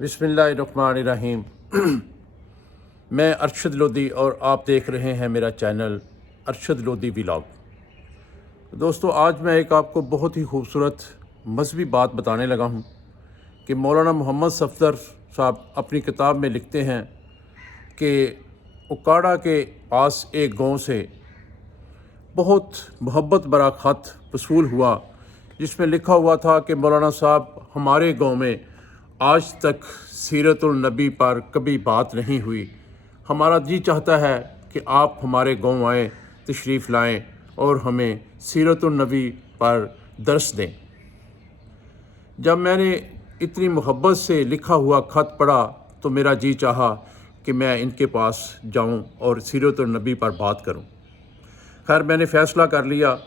बिस्मिल्लाहिर्रहमानिर्रहीम। मैं अरशद लोधी और आप देख रहे हैं मेरा चैनल अरशद लोधी व्लॉग। दोस्तों, आज मैं एक आपको बहुत ही खूबसूरत मजहबी बात बताने लगा हूँ कि मौलाना मोहम्मद सफदर साहब अपनी किताब में लिखते हैं कि उकाड़ा के पास एक गांव से बहुत मोहब्बत भरा ख़त वसूल हुआ, जिसमें लिखा हुआ था कि मौलाना साहब, हमारे गांव में आज तक सीरतुल नबी पर कभी बात नहीं हुई। हमारा जी चाहता है कि आप हमारे गांव आएँ, तशरीफ़ लाएँ और हमें सीरतुल नबी पर दर्स दें। जब मैंने इतनी मोहब्बत से लिखा हुआ ख़त पढ़ा तो मेरा जी चाहा कि मैं इनके पास जाऊं और सीरतुल नबी पर बात करूं। खैर, मैंने फ़ैसला कर लिया।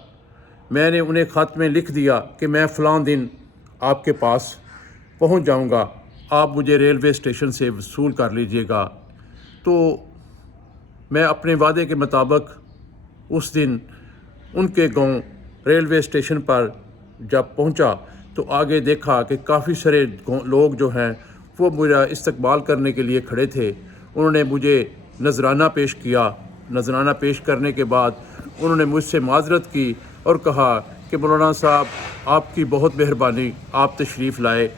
मैंने उन्हें ख़त में लिख दिया कि मैं फ़लाँ दिन आपके पास पहुंच जाऊंगा, आप मुझे रेलवे स्टेशन से वसूल कर लीजिएगा। तो मैं अपने वादे के मुताबिक उस दिन उनके गांव रेलवे स्टेशन पर जब पहुंचा तो आगे देखा कि काफ़ी सारे लोग जो हैं वो मेरा इस्तकबाल करने के लिए खड़े थे। उन्होंने मुझे नजराना पेश किया। नजराना पेश करने के बाद उन्होंने मुझसे माजरत की और कहा कि मौलाना साहब, आपकी बहुत मेहरबानी, आप तशरीफ़ लाए,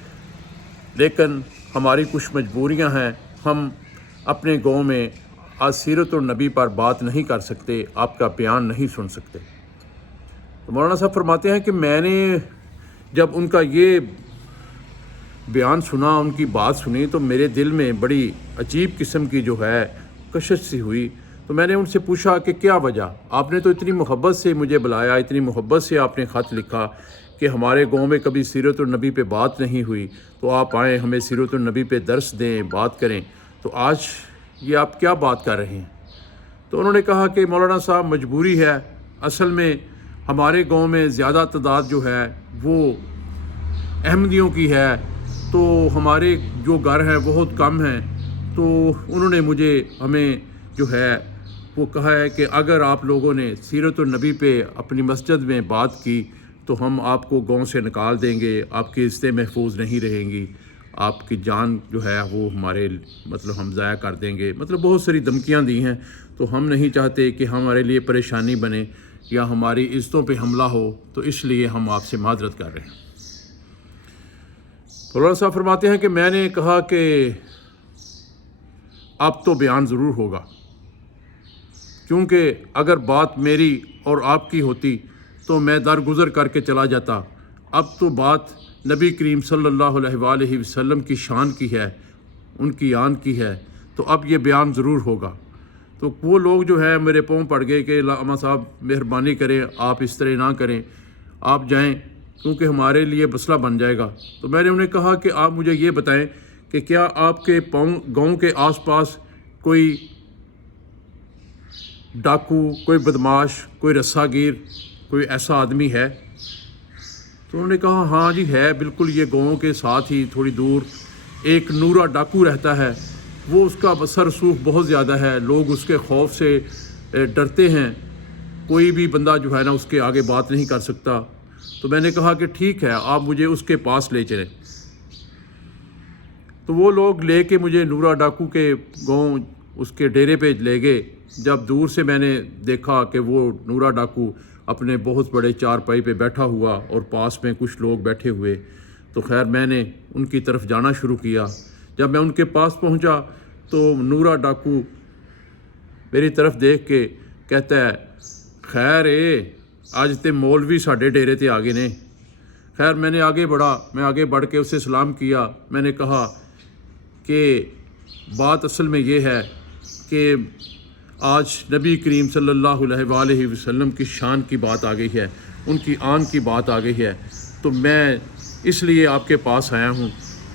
लेकिन हमारी कुछ मजबूरियां हैं, हम अपने गांव में आज सीरतुल नबी पर बात नहीं कर सकते, आपका बयान नहीं सुन सकते। तो मौलाना साहब फरमाते हैं कि मैंने जब उनका ये बयान सुना, उनकी बात सुनी, तो मेरे दिल में बड़ी अजीब किस्म की जो है कशिश सी हुई। तो मैंने उनसे पूछा कि क्या वजह, आपने तो इतनी मोहब्बत से मुझे बुलाया, इतनी मोहब्बत से आपने ख़त लिखा कि हमारे गांव में कभी सीरतुल नबी पे बात नहीं हुई, तो आप आएँ, हमें सीरतुल नबी पे दर्स दें, बात करें, तो आज ये आप क्या बात कर रहे हैं? तो उन्होंने कहा कि मौलाना साहब, मजबूरी है। असल में हमारे गांव में ज़्यादा तादाद जो है वो अहमदियों की है, तो हमारे जो घर हैं बहुत कम हैं। तो उन्होंने हमें जो है वो कहा है कि अगर आप लोगों ने सीरतुल नबी पे अपनी मस्जिद में बात की तो हम आपको गांव से निकाल देंगे, आपकी इज़्ज़तें महफूज नहीं रहेंगी, आपकी जान जो है वो हमारे हम ज़ाया कर देंगे। बहुत सारी धमकियां दी हैं। तो हम नहीं चाहते कि हमारे लिए परेशानी बने या हमारी इज़्ज़तों पे हमला हो, तो इसलिए हम आपसे माजरत कर रहे हैं। मौलाना साहब फरमाते हैं कि मैंने कहा कि अब तो बयान ज़रूर होगा, क्योंकि अगर बात मेरी और आपकी होती तो मैं दरगुज़र करके चला जाता। अब तो बात नबी करीम सल्लल्लाहु अलैहि वसल्लम की शान की है, उनकी आन की है, तो अब ये बयान ज़रूर होगा। तो वो लोग जो है मेरे पाँव पड़ गए कि लामा साहब, मेहरबानी करें, आप इस तरह ना करें, आप जाएं, क्योंकि हमारे लिए मसला बन जाएगा। तो मैंने उन्हें कहा कि आप मुझे ये बताएं कि क्या आपके गांव के आसपास कोई डाकू, कोई बदमाश, कोई रस्सागीर, कोई ऐसा आदमी है? तो उन्होंने कहा, हाँ जी है, बिल्कुल, ये गांव के साथ ही थोड़ी दूर एक नूरा डाकू रहता है। वो उसका असर रसूख बहुत ज़्यादा है, लोग उसके खौफ से डरते हैं, कोई भी बंदा जो है ना उसके आगे बात नहीं कर सकता। तो मैंने कहा कि ठीक है, आप मुझे उसके पास ले चलें। तो वो लोग ले के मुझे नूरा डाकू के गांव, उसके डेरे पे ले गए। जब दूर से मैंने देखा कि वो नूरा डाकू अपने बहुत बड़े चारपाई पे बैठा हुआ और पास में कुछ लोग बैठे हुए, तो खैर मैंने उनकी तरफ जाना शुरू किया। जब मैं उनके पास पहुंचा तो नूरा डाकू मेरी तरफ देख के कहता है, खैर आज ते मौलवी साढ़े डेरे ते आ गए ने। खैर मैंने आगे बढ़ा, मैं आगे बढ़ के उससे सलाम किया। मैंने कहा कि बात असल में ये है कि आज नबी करीम सल्लल्लाहु अलैहि वसल्लम की शान की बात आ गई है, उनकी आन की बात आ गई है, तो मैं इसलिए आपके पास आया हूँ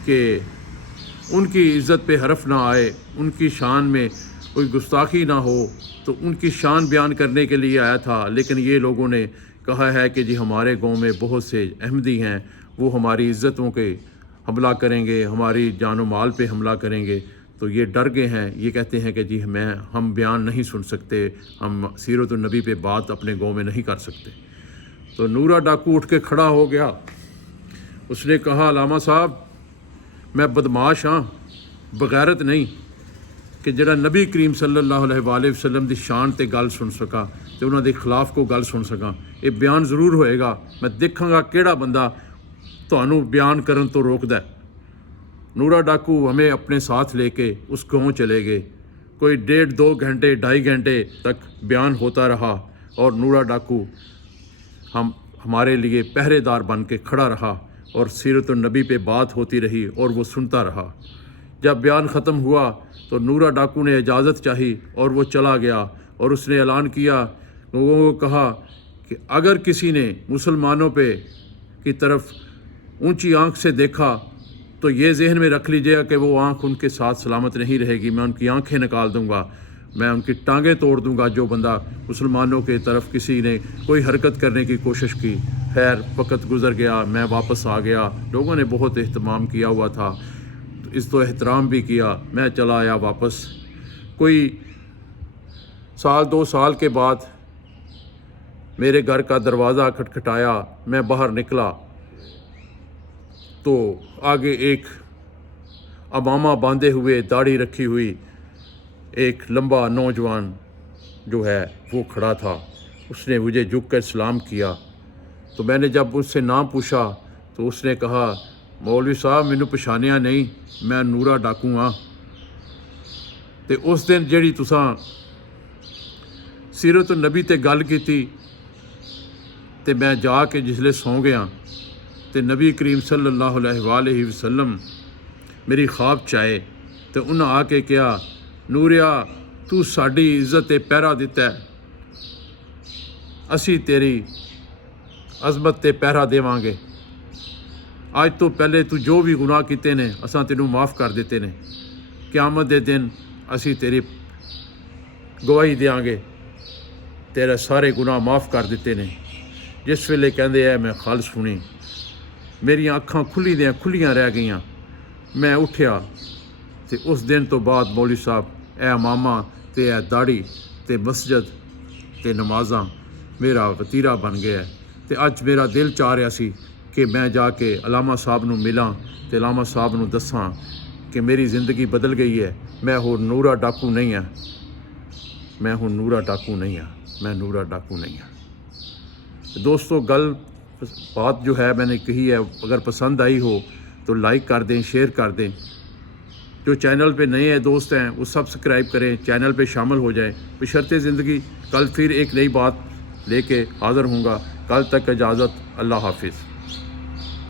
कि उनकी इज़्ज़त पे हरफ ना आए, उनकी शान में कोई गुस्ताखी ना हो। तो उनकी शान बयान करने के लिए आया था, लेकिन ये लोगों ने कहा है कि जी हमारे गांव में बहुत से अहमदी हैं, वो हमारी इज़्ज़तों के हमला करेंगे, हमारी जान व माल पे हमला करेंगे। तो ये डर गए हैं, ये कहते हैं कि जी हम बयान नहीं सुन सकते, हम सीरतुल नबी पे बात अपने गांव में नहीं कर सकते। तो नूरा डाकू उठ के खड़ा हो गया। उसने कहा, लामा साहब, मैं बदमाश हाँ, बगैरत नहीं कि जिहड़ा नबी करीम सल्लल्लाहु अलैहि वसल्लम की शान ते गल सुन सका तो उन्होंने खिलाफ को गल सुन सका। ये बयान जरूर होएगा, मैं देखांगा किहड़ा बंदा तुहानू बयान करन तो रोकदा है। नूरा डाकू हमें अपने साथ लेके उस गाँव चले गए। कोई 1.5-2 घंटे 2.5 घंटे तक बयान होता रहा और नूरा डाकू हमारे लिए पहरेदार बन के खड़ा रहा और सीरत नबी पे बात होती रही और वो सुनता रहा। जब बयान ख़त्म हुआ तो नूरा डाकू ने इजाज़त चाही और वो चला गया और उसने ऐलान किया, लोगों को कहा कि अगर किसी ने मुसलमानों पे की तरफ ऊंची आंख से देखा तो ये जहन में रख लीजिएगा कि वो आंख उनके साथ सलामत नहीं रहेगी। मैं उनकी आंखें निकाल दूंगा, मैं उनकी टांगें तोड़ दूंगा जो बंदा मुसलमानों के तरफ किसी ने कोई हरकत करने की कोशिश की। खैर वक्त गुज़र गया, मैं वापस आ गया। लोगों ने बहुत एहतमाम किया हुआ था, तो इस तो एहतराम भी किया। मैं चला आया वापस। कोई 1-2 साल के बाद मेरे घर का दरवाज़ा खटखटाया। मैं बाहर निकला तो आगे एक अमामा बांधे हुए, दाढ़ी रखी हुई एक लंबा नौजवान जो है वो खड़ा था। उसने मुझे झुक कर सलाम किया। तो मैंने जब उससे नाम पूछा तो उसने कहा, मौलवी साहब मैनू पछानिया नहीं, मैं नूरा डाकू हाँ। तो उस दिन जिहड़ी तुसां सीरत नबी ते गल कीती ते मैं जाके जिसले सौ गया तो नबी करीम सल्लल्लाहु अलैहि वसल्लम मेरी ख्वाब च आए तो उन्हें आके कहा, नूरिया तू साड़ी इज्जत ते पहरा दिता है, असी तेरी अजमत ते पहरा देवांगे। आज तो पहले तू जो भी गुनाह किते ने असां तेनू माफ़ कर दिते ने। क़यामत दे दिन असी तेरी गवाही देंगे, तेरे सारे गुनाह माफ़ कर दिते ने। जिस वेले कहंदे है मैं खल सुनी, मेरिया अखां खुलियां रह गईयां। मैं उठिया तो उस दिन तो बाद मौलवी साहब ए मामा ते ए दाड़ी ते मस्जिद ते नमाज़ां मेरा वतीरा बन गया है। तो अज मेरा दिल चाह रहा सी कि मैं जाके अलामा साहब नूं मिलां ते अलामा साहब नूं दसां कि मेरी ज़िंदगी बदल गई है। मैं हुण नूरा डाकू नहीं हाँ, मैं हुण नूरा डाकू नहीं हाँ, मैं नूरा डाकू नहीं हाँ। दोस्तों बात जो है मैंने कही है, अगर पसंद आई हो तो लाइक कर दें, शेयर कर दें। जो चैनल पे नए दोस्त हैं वो सब्सक्राइब करें, चैनल पे शामिल हो जाएं। बशर्ते ज़िंदगी कल फिर एक नई बात लेके हाज़िर हूँगा। कल तक इजाज़त, अल्लाह हाफिज़।